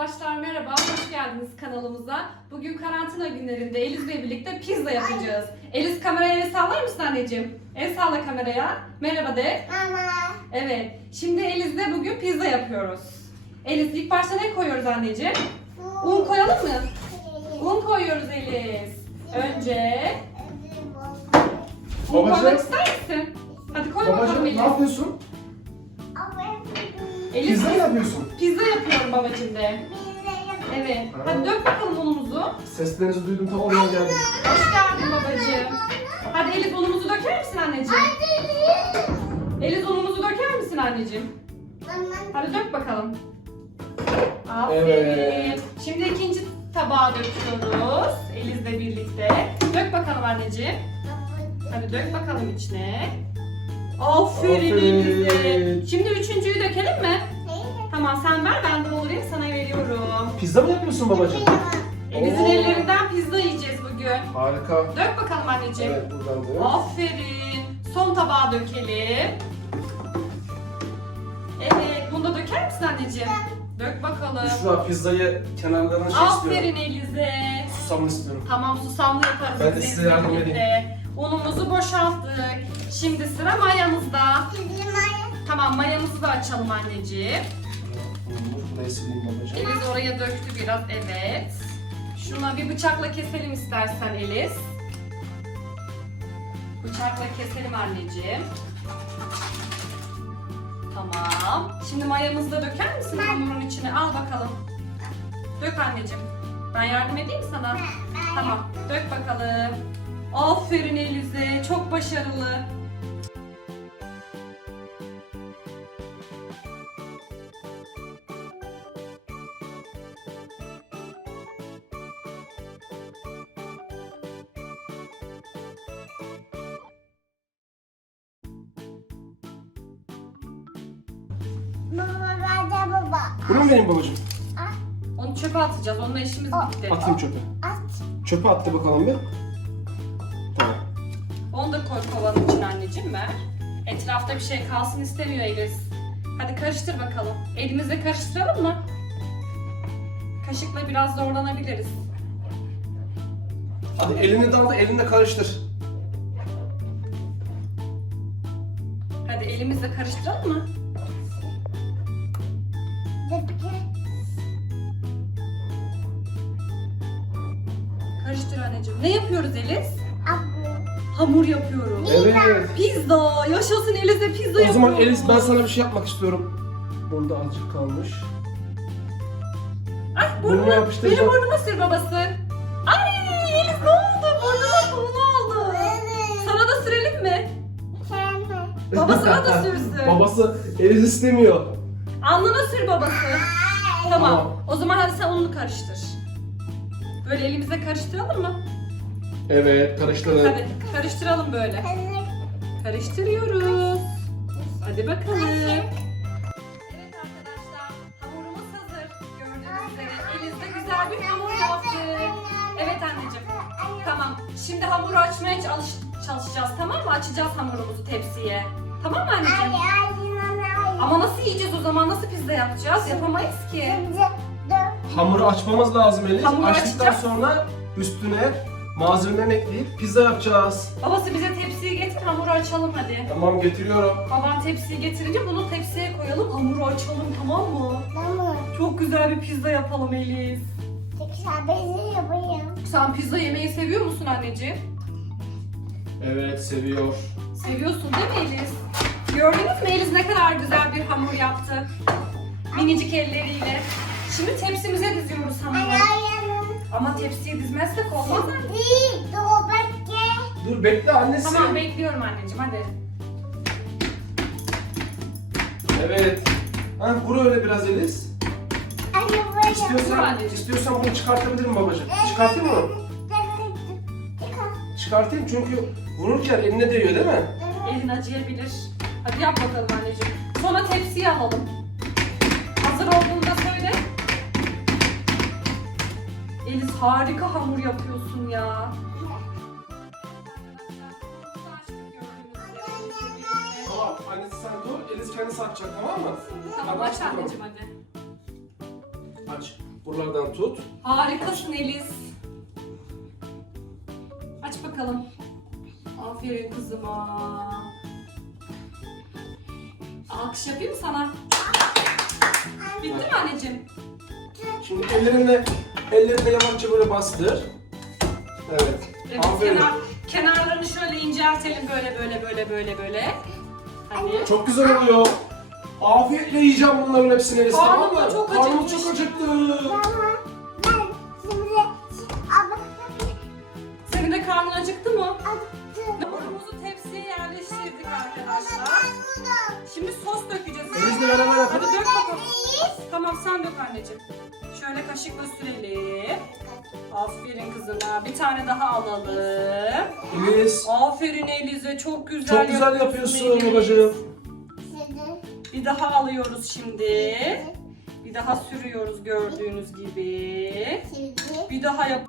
Arkadaşlar merhaba, hoş geldiniz kanalımıza. Bugün karantina günlerinde Eliz'le birlikte pizza yapacağız. Eliz kameraya el sallar mısın anneciğim? El salla kameraya. Merhaba de. Mama. Evet, şimdi Eliz'le bugün pizza yapıyoruz. Eliz ilk başta ne koyuyoruz anneciğim? Un koyalım mı? Un koyuyoruz Eliz. Önce un Babacığım. koymak ister misin? Hadi koy bakalım Babacığım ne Eliz. yapıyorsun? Eliz Pizza mı yapıyorsun? pizza yapıyorum babacığım de. Evet. Hadi dök bakalım unumuzu. Seslerinizi duydum tam oraya geldim. Hoş geldin babacığım. Hadi Eliz unumuzu döker misin anneciğim? Eliz unumuzu döker misin anneciğim? Hadi dök bakalım. Aferin. Evet. Şimdi ikinci tabağa döküyoruz. Eliz'le birlikte. Dök bakalım anneciğim. Hadi dök bakalım içine. Aferin, Aferin. Eliz'e. Şimdi üçüncüyü dökelim mi? Tamam sen ver ben doldurayım sana veriyorum. Pizza mı yapıyorsun babacığım? Eliz'in Oo. ellerinden pizza yiyeceğiz bugün. Harika. Dök bakalım anneciğim. Evet buradan da. Aferin. Son tabağa dökelim. Evet, bunu da döker misin anneciğim? Dök bakalım. Şurada pizzayı kenarlarına şey Aferin istiyorum. Elize. Susamını istiyorum. Tamam susamlı yaparız. Ben de biz size yardım birlikte. Unumuzu boşalttık. Şimdi sıra mayamızda. Tamam mayamızı da açalım anneciğim. Sileyim babacığım. Eliz oraya döktü biraz. Evet. Şuna bir bıçakla keselim istersen Eliz. Bıçakla keselim anneciğim. Tamam. Şimdi mayamızı da döker misin hamurun içine? Al bakalım. Dök anneciğim. Ben yardım edeyim mi sana? Tamam. Dök bakalım. Aferin Elize. Çok başarılı. Bunu mu vereyim babacığım? Onu çöpe atacağız. Onunla işimiz bitti. Atayım çöpe. Çöpe attı bakalım bir. Koy kovanın içine anneciğim ver. Etrafta bir şey kalsın istemiyor Eliz. Hadi karıştır bakalım. Elimizle karıştıralım mı? Kaşıkla biraz zorlanabiliriz. Hadi elini dal da elinle karıştır. Hadi elimizle karıştıralım mı? Karıştır anneciğim. Ne yapıyoruz Eliz? Hamur yapıyoruz. Evet. Pizza. Yaşasın Eliz'e pizza yapıyoruz. O zaman Elis ben sana bir şey yapmak istiyorum. Burada azıcık kalmış. Ay Burnuna burnuma, yapıştıracağım. benim burnuma sür babası. Ay Eliz ne oldu? Burnuma kumlu oldu. Sana da sürelim mi? Babasına da sürsün. Babası Elis istemiyor. Alnına sür babası. Tamam. Tamam. O zaman hadi sen onu karıştır. Böyle elimizle karıştıralım mı? Evet karıştırın. Hadi karıştıralım böyle. Karıştırıyoruz. Hadi bakalım. Evet arkadaşlar hamurumuz hazır. Gördüğünüz üzere elinizde güzel bir hamur yaptık. Evet anneciğim. Tamam. Şimdi hamuru açmaya çalış çalışacağız tamam mı? Açacağız hamurumuzu tepsiye. Tamam mı anneciğim? Ama nasıl yiyeceğiz o zaman? Nasıl pizza yapacağız? Yapamayız ki. Hamuru açmamız lazım Elis. Hamuru Açtıktan açacağız. sonra üstüne malzemelerini ekleyip pizza yapacağız. Babası bize tepsiyi getir hamuru açalım hadi. Tamam getiriyorum. Baban tepsiyi getirince bunu tepsiye koyalım hamuru açalım tamam mı? Çok güzel bir pizza yapalım Eliz. Sen pizza yemeyi seviyor musun anneciğim? Evet seviyor. Seviyorsun değil mi Eliz? Gördünüz mü Eliz ne kadar güzel bir hamur yaptı. Minicik elleriyle. Şimdi tepsimize diziyoruz hamuru. Ama tepsiye dizmezsek olmaz. Dur bekle annesi. Tamam bekliyorum anneciğim hadi. Evet. Ha, vur öyle biraz Elis. Dur İstiyorsan, anneciğim. istiyorsan bunu çıkartabilirim babacığım. Çıkartayım mı? Çıkartayım çünkü vururken eline değiyor değil mi? Elin acıyabilir. Hadi yap bakalım anneciğim. Sonra tepsiyi alalım. Hazır olduğunda söyle. Eliz harika hamur yapıyorsun ya. Tamam annesi sen dur. Elis kendisi açacak tamam mı? Tamam Hadi aç bakalım. anneciğim hadi. Aç. Buralardan tut. Harikasın Eliz. Aç bakalım. Aferin kızıma. Alkış yapayım mı sana? Bitti mi anneciğim? Şimdi ellerinle ellerinle yavaşça böyle bastır. Evet. Evet, Aferin. kenar, kenarlarını şöyle inceltelim böyle böyle böyle böyle böyle. Hadi. Çok güzel oluyor. Afiyetle yiyeceğim bunların hepsini tamam Karnım da mı? çok Karnım acıkmış. çok acıktı. Senin de karnın acıktı mı? Hamurumuzu tepsiye yerleştirdik arkadaşlar. Şimdi sos dökeceğiz. Elis'le beraber Hadi yapalım. dök bakalım. Tamam sen dök anneciğim. Şöyle kaşıkla sürelim. Aferin kızıma. Bir tane daha alalım. Elis. Aferin Elize. Çok güzel Çok güzel yapıyorsun Eliz. babacığım. Bir daha alıyoruz şimdi. Bir daha sürüyoruz gördüğünüz gibi. Bir daha yap.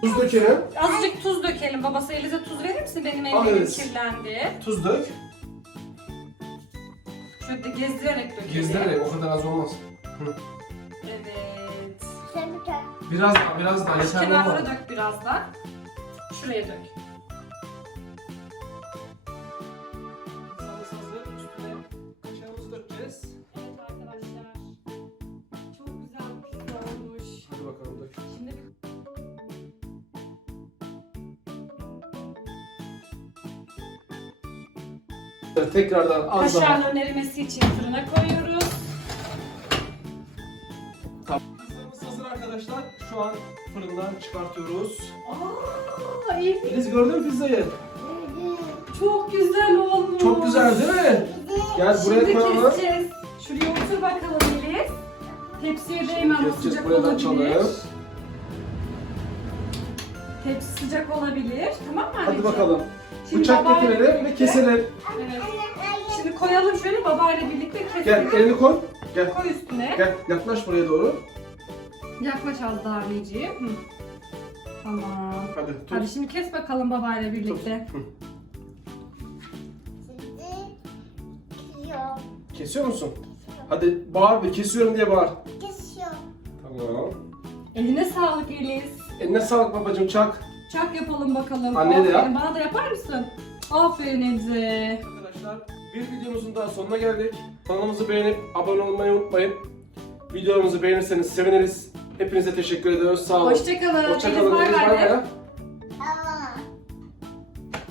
Tuz dökelim. Azıcık tuz dökelim. Babası Elize tuz verir misin? Benim ellerim Eliz. kirlendi. Tuz dök. Şöyle de gezdirerek dökelim. Gezdirerek o kadar az olmaz. Evet. Biraz daha biraz daha yeterli kenarlara dök biraz da. Şuraya dök. Tekrardan az daha. kaşarların erimesi için fırına koyuyoruz. Pizzamız hazır arkadaşlar. Şu an fırından çıkartıyoruz. Aa, iyi. Elis gördün mü pizzayı? Çok güzel olmuş. Çok güzel değil mi? Gel buraya Şimdi koyalım. keseceğiz. Şuraya otur bakalım Elif. Tepsiye değmem o keseceğiz, sıcak olabilir. açalım. Tepsi sıcak olabilir. Tamam mı Hadi anneciğim? bakalım. Şimdi Bıçak babayla getirelim ve birlikte- keselim. Evet. Şimdi koyalım şöyle babayla birlikte keselim. Gel elini koy. Gel. Koy üstüne. Gel yaklaş buraya doğru. Yaklaş az daha anneciğim. Hı. Tamam. Hadi tut. Hadi şimdi kes bakalım babayla birlikte. Hı. Kesiyor musun? Hadi bağır bir kesiyorum diye bağır. Tamam. Eline sağlık Eliz. Eline sağlık babacığım çak. Çak yapalım bakalım. Anneye de yap. Aferin, Bana da yapar mısın? Aferin Elize. Arkadaşlar bir videomuzun daha sonuna geldik. Kanalımızı beğenip abone olmayı unutmayın. Videomuzu beğenirseniz seviniriz. Hepinize teşekkür ediyoruz. Sağ olun. Hoşçakalın. Hoşçakalın. Eliz bay